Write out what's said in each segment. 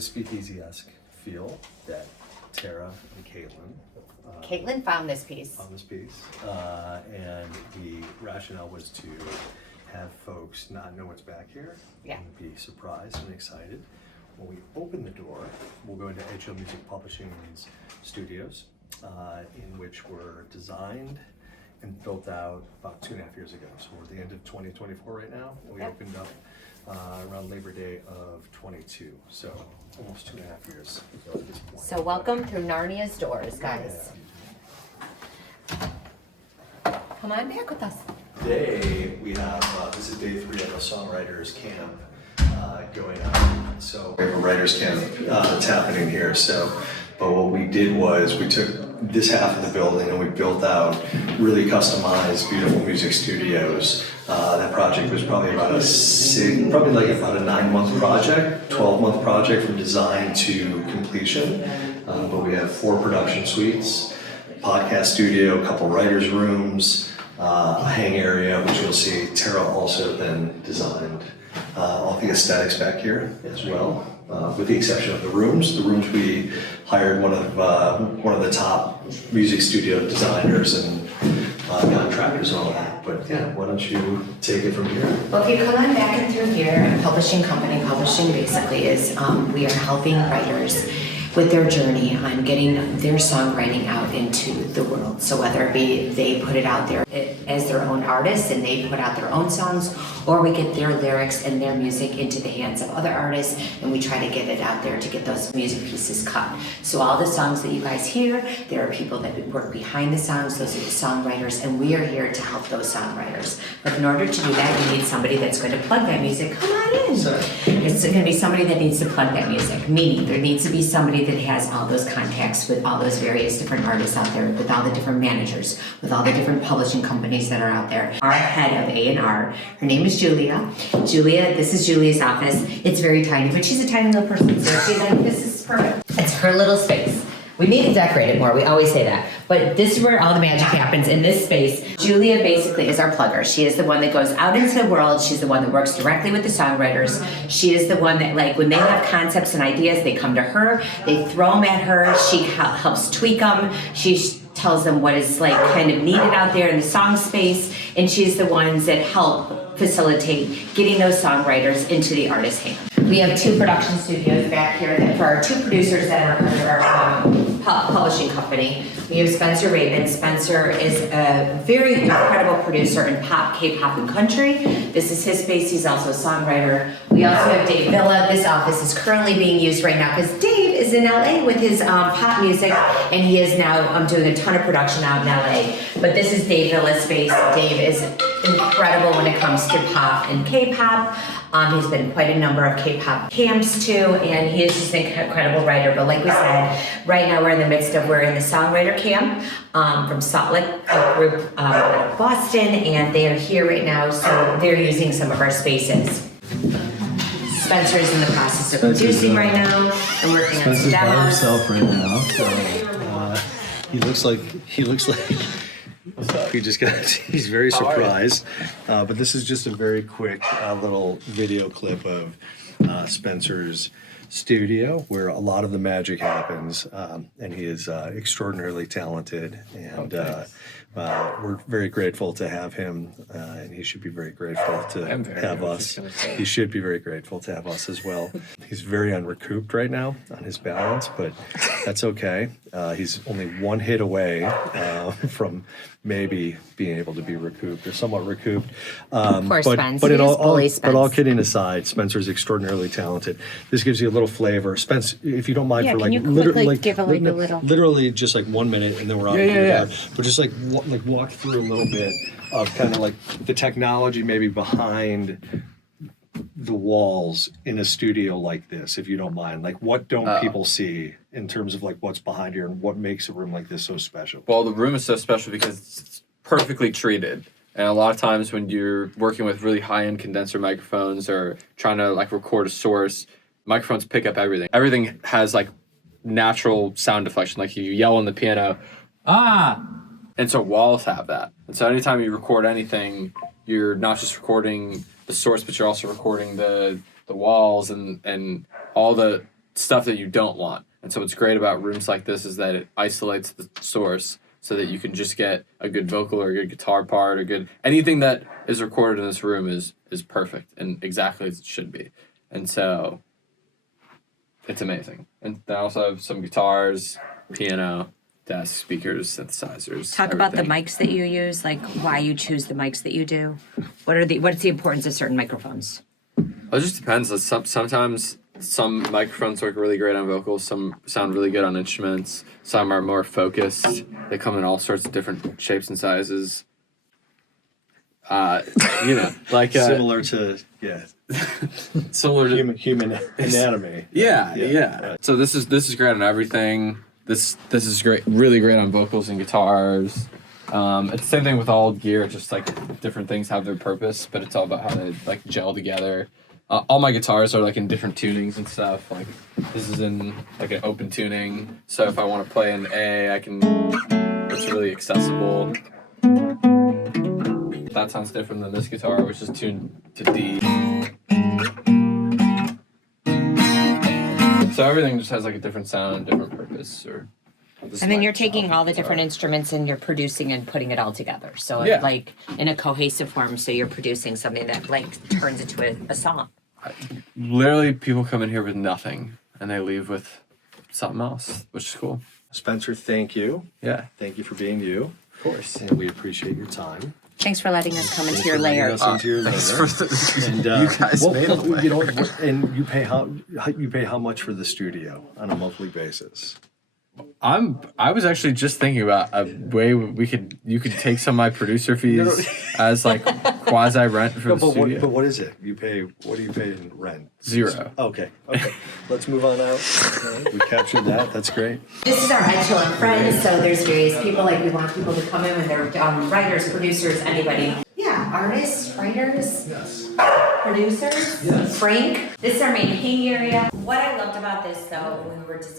Speakeasy-esque feel that Tara and Caitlin found this piece. And the rationale was to have folks not know what's back here and be surprised and excited. When we open the door, we'll go into Edgehill Music Publishing's studios, in which were designed and built out about 2.5 years ago. So we're at the end of 2024 right now. We opened up around Labor Day of 22, so almost 2.5 years ago at this point. So welcome through Narnia's doors, guys. Come on back with us. Today we have, this is day 3 of a songwriters camp going on. So we have a writers camp that's happening here. But what we did was we took this half of the building and we built out really customized, beautiful music studios. That project was probably about a 9-month project, 12-month project from design to completion. But we have 4 production suites, podcast studio, a couple writers' rooms, a hang area, which you'll see Tara also then designed. All the aesthetics back here as well, with the exception of the rooms. The rooms we hired one of the top music studio designers and contractors and all that. But yeah, why don't you take it from here? Okay, come on back in through here. A publishing company. Publishing basically is we are helping writers with their journey on getting their songwriting out into the world. So whether it be they put it out there as their own artists and they put out their own songs, or we get their lyrics and their music into the hands of other artists and we try to get it out there to get those music pieces cut. So all the songs that you guys hear, there are people that work behind the songs, those are the songwriters, and we are here to help those songwriters. But in order to do that, you need somebody that's going to plug that music. Come on in. It's going to be somebody that needs to plug that music, meaning there needs to be somebody that has all those contacts with all those various different artists out there, with all the different managers, with all the different publishing companies that are out there. Our head of A&R, her name is Julia. Julia, this is Julia's office. It's very tiny, but she's a tiny little person, so she's like, this is perfect. It's her little space. We need to decorate it more. We always say that. But this is where all the magic happens in this space. Julia basically is our plugger. She is the one that goes out into the world. She's the one that works directly with the songwriters. She is the one that, like, when they have concepts and ideas, they come to her. They throw them at her. She helps tweak them. She tells them what is, like, kind of needed out there in the song space. And she's the ones that help facilitate getting those songwriters into the artist's hand. We have 2 production studios back here that for our 2 producers that are under our publishing company. We have Spencer Rabin. Spencer is a very incredible producer in pop, K-pop, and country. This is his space. He's also a songwriter. We also have Dave Villa. This office is currently being used right now because Dave is in LA with his pop music, and he is now doing a ton of production out in LA. But this is Dave Villa's space. Dave is incredible when it comes to pop and K-pop. He's been in quite a number of K-pop camps too, and he is just an incredible writer. But like we said, right now we're in the songwriter camp from Salt Lake, a group out of Boston, and they are here right now, so they're using some of our spaces. Spencer's in the process of producing right now and working on some Spencer's by demos. himself right now, so he looks like he's very surprised. But this is just a very quick little video clip of Spencer's studio where a lot of the magic happens, and he is extraordinarily talented, and we're very grateful to have him, and he should be very grateful to have us. He should be very grateful to have us as well. He's very unrecouped right now on his balance, but that's okay. He's only one hit away from maybe being able to be recouped or somewhat recouped. Poor Spence. But Spence. all kidding aside, Spencer's extraordinarily talented. This gives you a little flavor. Spence, if you don't mind, for like literally just like 1 minute, and then we're on. But just like walk through a little bit of kind of like the technology maybe behind the walls in a studio like this, if you don't mind. Like, what don't people see in terms of like what's behind here and what makes a room like this so special? Well, the room is so special because it's perfectly treated. And a lot of times when you're working with really high-end condenser microphones or trying to like record a source, microphones pick up everything. Everything has like natural sound deflection. Like you yell on the piano, and so walls have that. And so anytime you record anything, you're not just recording the source, but you're also recording the walls and all the stuff that you don't want. And so what's great about rooms like this is that it isolates the source so that you can just get a good vocal or a good guitar part or good anything that is recorded in this room is perfect and exactly as it should be. And so it's amazing. And I also have some guitars, piano, desk, speakers, synthesizers. Talk about the mics that you use, like why you choose the mics that you do. What's the importance of certain microphones? Well, it just depends. Sometimes some microphones work really great on vocals, some sound really good on instruments, some are more focused. They come in all sorts of different shapes and sizes. Like Similar to similar to human anatomy. Yeah. Right. So this is great on everything. This is great, really great on vocals and guitars. It's the same thing with all gear. Just like different things have their purpose, but it's all about how they like gel together. All my guitars are like in different tunings and stuff. Like this is in like an open tuning, so if I want to play an A, I can. It's really accessible. That sounds different than this guitar, which is tuned to D. So everything just has like a different sound, different purpose, And then you're taking all the different instruments and you're producing and putting it all together. So Yeah. like in a cohesive form, so you're producing something that like turns into a song. Literally, people come in here with nothing, and they leave with something else, which is cool. Spencer, thank you. Yeah, Thank you for being you. of course. And we appreciate your time. Thanks for letting us come into your For letting lair. us into your lair. And, You guys made it. you know, and you pay how much for the studio on a monthly basis? I was actually just thinking about a way you could take some of my producer fees as like quasi rent for the studio. But what is it? What do you pay in rent? 0. Okay. Let's move on out. We captured that. That's great. This is our Edgehill and Friends, so there's various people, like we want people to come in when they're writers, producers, anybody. Yeah, artists, writers, Yes. producers. Yes. Frank. This is our main hang area. What I loved about this though,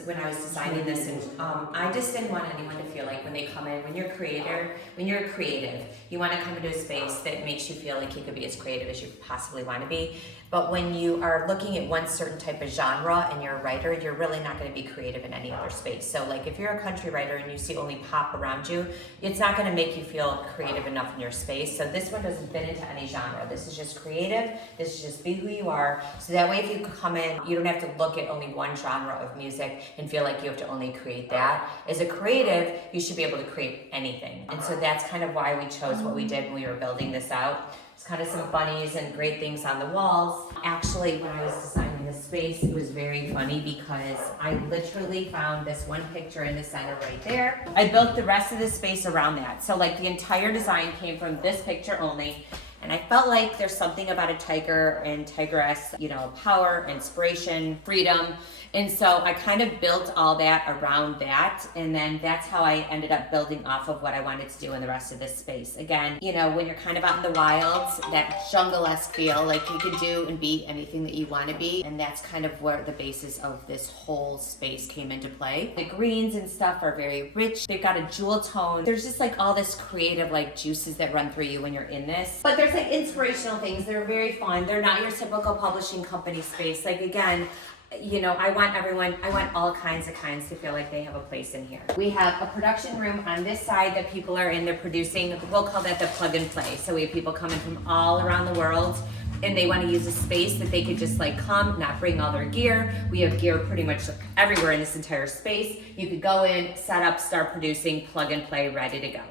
when I was designing this, and I just didn't want anyone to feel like when they come in, when you're creative, you want to come into a space that makes you feel like you could be as creative as you possibly want to be. But when you are looking at one certain type of genre and you're a writer, you're really not going to be creative in any other space. So like if you're a country writer and you see only pop around you, it's not going to make you feel creative enough in your space. So this one doesn't fit into any genre. This is just creative. This is just be who you are. So that way if you come in, you don't have to look at only one genre of music and feel like you have to only create that. As a creative, you should be able to create anything. And so that's kind of why we chose what we did when we were building this out. It's kind of some bunnies and great things on the walls. Actually, when I was designing this space, it was very funny because I literally found this one picture in the center right there. I built the rest of the space around that. So like the entire design came from this picture only. And I felt like there's something about a tiger and tigress, power, inspiration, freedom. And so I kind of built all that around that. And then that's how I ended up building off of what I wanted to do in the rest of this space. Again, when you're kind of out in the wilds, that jungle-esque feel, like you could do and be anything that you want to be. And that's kind of where the basis of this whole space came into play. The greens and stuff are very rich. They've got a jewel tone. There's just like all this creative like juices that run through you when you're in this. But there's like inspirational things. They're very fun. They're not your typical publishing company space. Like again, I want all kinds to feel like they have a place in here. We have a production room on this side that people are in, they're producing, we'll call that the plug and play. So we have people coming from all around the world and they want to use a space that they could just like come, not bring all their gear. We have gear pretty much everywhere in this entire space. You could go in, set up, start producing, plug and play, ready to go.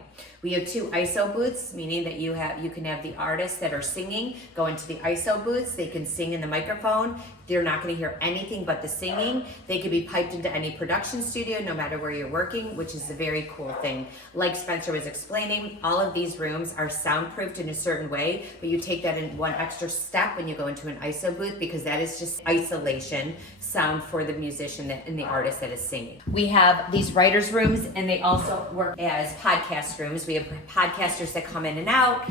We have 2 ISO booths, meaning that you can have the artists that are singing go into the ISO booths. They can sing in the microphone. They're not going to hear anything but the singing. They could be piped into any production studio, no matter where you're working, which is a very cool thing. Like Spencer was explaining, all of these rooms are soundproofed in a certain way, but you take that in one extra step when you go into an ISO booth because that is just isolation sound for the musician and the artist that is singing. We have these writers' rooms, and they also work as podcast rooms. We have podcasters that come in and out.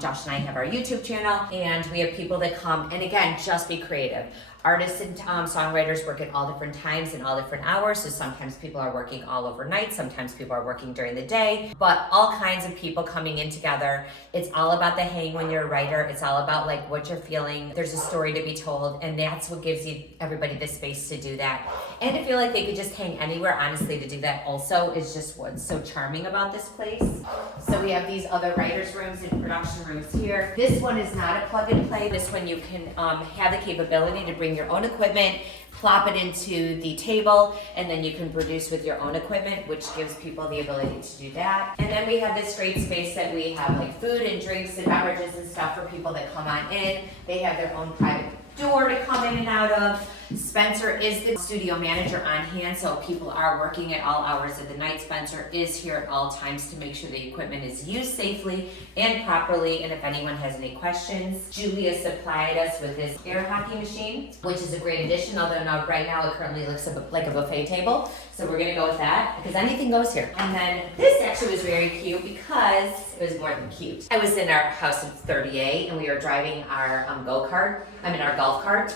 Josh and I have our YouTube channel, and we have people that come and again, just be creative. Artists and songwriters work at all different times and all different hours. So sometimes people are working all overnight. Sometimes people are working during the day, but all kinds of people coming in together. It's all about the hang when you're a writer. It's all about like what you're feeling. There's a story to be told, and that's what gives everybody the space to do that. And to feel like they could just hang anywhere, honestly, to do that also is just what's so charming about this place. So we have these other writers' rooms and production rooms here. This one is not a plug and play. This one you can have the capability to bring your own equipment, plop it into the table, and then you can produce with your own equipment, which gives people the ability to do that. And then we have this great space that we have like food and drinks and beverages and stuff for people that come on in. They have their own private door to come in and out of. Spencer is the studio manager on hand, so people are working at all hours of the night. Spencer is here at all times to make sure the equipment is used safely and properly, and if anyone has any questions. Julia supplied us with this air hockey machine, which is a great addition, although right now it currently looks like a buffet table, so we're gonna go with that, because anything goes here. And then this actually was very cute because it was more than cute. I was in our house of 38, and we were driving our golf cart.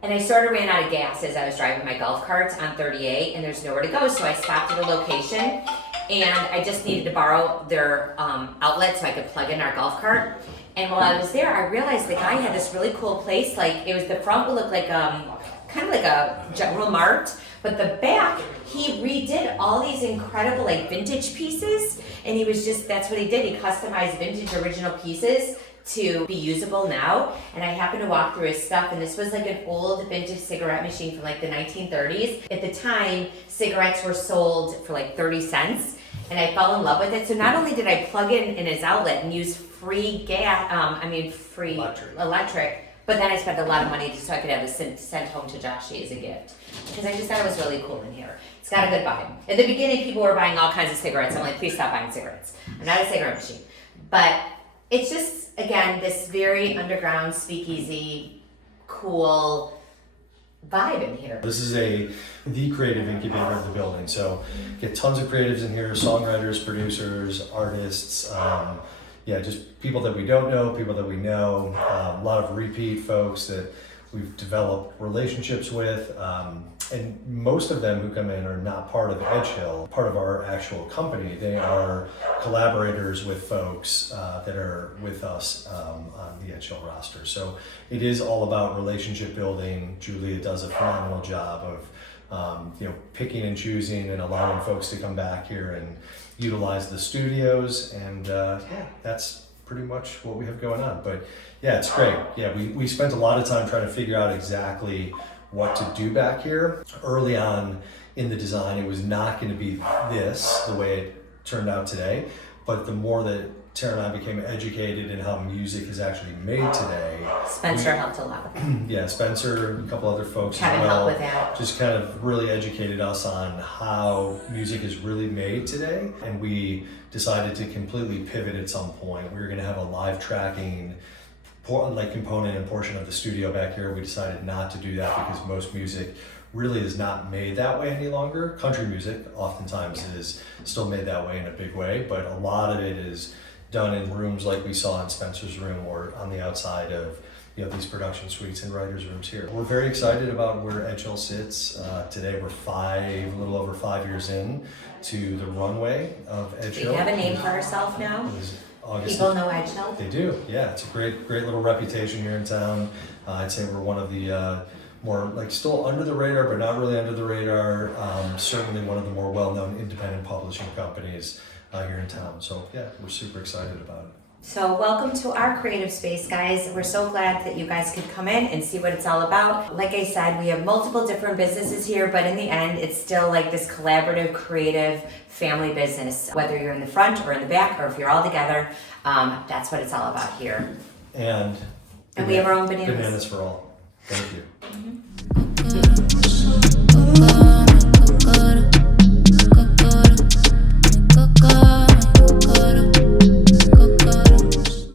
And I sort of ran out of gas as I was driving my golf cart on 38, and there's nowhere to go, so I stopped at a location, and I just needed to borrow their outlet so I could plug in our golf cart. And while I was there, I realized the guy had this really cool place. Like the front would look like kind of like a general mart, but the back, he redid all these incredible like vintage pieces, and that's what he did. He customized vintage original pieces to be usable now. And I happened to walk through his stuff, and this was like an old vintage cigarette machine from like the 1930s. At the time, cigarettes were sold for like 30 cents, and I fell in love with it. So not only did I plug in his outlet and use free electric, but then I spent a lot of money just so I could have this sent home to Joshie as a gift, because I just thought it was really cool in here. It's got a good vibe. At the beginning, people were buying all kinds of cigarettes. I'm like, please stop buying cigarettes. I'm not a cigarette machine. But it's just, again, this very underground, speakeasy, cool vibe in here. This is the creative incubator of the building. So get tons of creatives in here, songwriters, producers, artists, yeah, just people that we don't know, people that we know, a lot of repeat folks that we've developed relationships with, and most of them who come in are not part of Edgehill, part of our actual company. They are collaborators with folks that are with us on the Edgehill roster. So it is all about relationship building. Julia does a phenomenal job of picking and choosing and allowing folks to come back here and utilize the studios, and that's pretty much what we have going on. But yeah, it's great. Yeah, we spent a lot of time trying to figure out exactly what to do back here. Early on in the design, it was not going to be the way it turned out today, but the more that Tara and I became educated in how music is actually made today. Spencer helped a lot. Yeah, Spencer, a couple other folks Kevin as well, helped with that. just kind of really educated us on how music is really made today. And we decided to completely pivot at some point. We were going to have a live tracking component and portion of the studio back here. We decided not to do that because most music really is not made that way any longer. Country music oftentimes is still made that way in a big way, but a lot of it is done in rooms like we saw in Spencer's room or on the outside of these production suites and writers' rooms here. We're very excited about where Edgehill sits. Today we're a little over 5 years in to the runway of Edgehill. Do we have a name for ourselves now? It was August. People know Edgehill? They do, yeah. It's a great little reputation here in town. I'd say we're one of the more still under the radar, but not really under the radar. Certainly one of the more well-known independent publishing companies here in town. So yeah, we're super excited about it. So welcome to our creative space, guys. We're so glad that you guys could come in and see what it's all about. Like I said, we have multiple different businesses here, but in the end, it's still like this collaborative, creative family business. Whether you're in the front or in the back, or if you're all together, that's what it's all about here. And we have our own bananas. Bananas for all. Thank you.